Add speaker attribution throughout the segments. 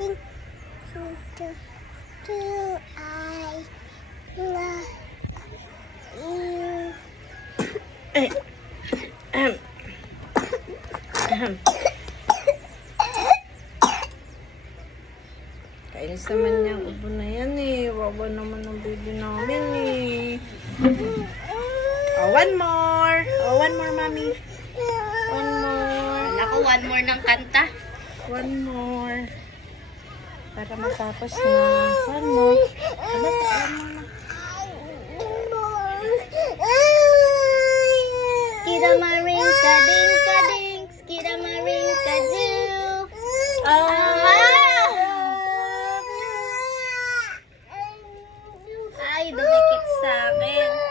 Speaker 1: Ding. Do, do, do I love you?
Speaker 2: Eh. Ahem. Ahem. Kainis naman niya ang ubo na yan eh. Wawa naman ang baby namin eh. Oh, one more. Oh, one more, mommy. One more.
Speaker 3: Ako, one more ng kanta.
Speaker 2: One more. Para matapos na. More. Ano, one more na.
Speaker 3: Skida maring kading kading, skida maring kadoo. Ay, dumikit sa akin.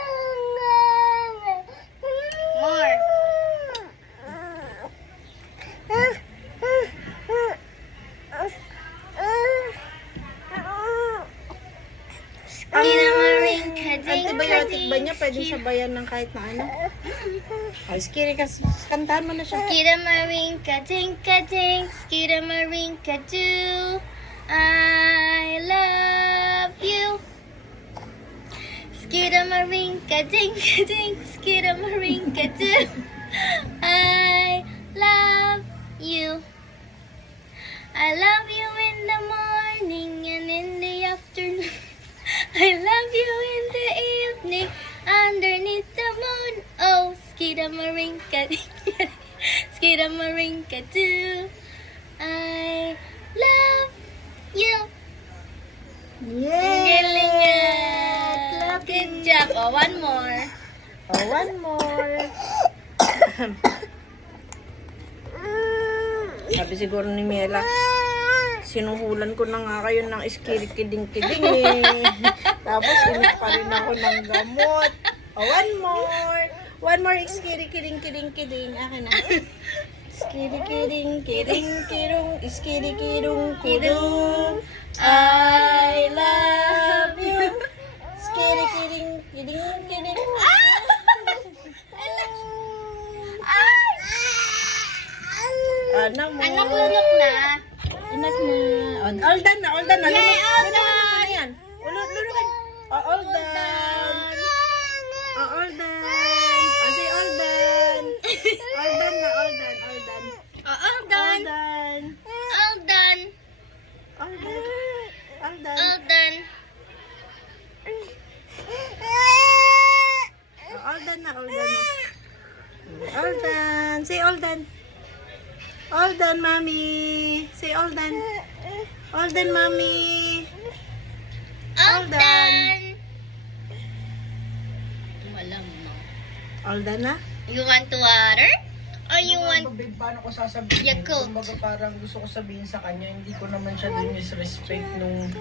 Speaker 3: Skida maring kading
Speaker 2: Antibiotic ba niya? Pwede sabayan ng kahit na ano? Ay, skiri ka. Kantahan mo na siya.
Speaker 3: Skida maring kading kading, skida maring kadoo. I love you. Skida maring kading kading, skida skida marinka, skida marinka too. I love you.
Speaker 2: Yay!
Speaker 3: Galing.
Speaker 2: Clap.
Speaker 3: Good job. Oh, one more.
Speaker 2: Oh, one more. Sabi siguro ni Mela, sinuhulan ko na nga kayo ng iskiri-kiding-kiding eh. Tapos init pa rin ako ng gamot. Oh, one more. One more iskiri-kiding-kiding-kiding. Akin na. Iskiri-kiding-kiding-kidong. Iskiri-kidong-kidong. I love you. Iskiri-kiding-kiding-kiding. Anak mo.
Speaker 3: Anak, lunok na.
Speaker 2: Anak na. Oh, all done na, all done na. Lunok-
Speaker 3: all
Speaker 2: lunukin mo na yan. Ulo- lunukin. Oh, all done. Oh, all done. Oh, say all done. All done na, all done, all done.
Speaker 3: Oh, all
Speaker 2: All
Speaker 3: done.
Speaker 2: done.
Speaker 3: All done.
Speaker 2: All done. All done.
Speaker 3: All done.
Speaker 2: All done na, done na. Say all done. All done, mommy. Say all done. All done, mommy.
Speaker 3: All
Speaker 2: All done.
Speaker 3: done. Wala mo.
Speaker 2: All done na?
Speaker 3: You want water? Or you want...
Speaker 4: Babe, paano ko sasabihin?
Speaker 3: Yakult.
Speaker 4: Kumbaga parang gusto ko sabihin sa kanya, hindi ko naman siya din disrespect nung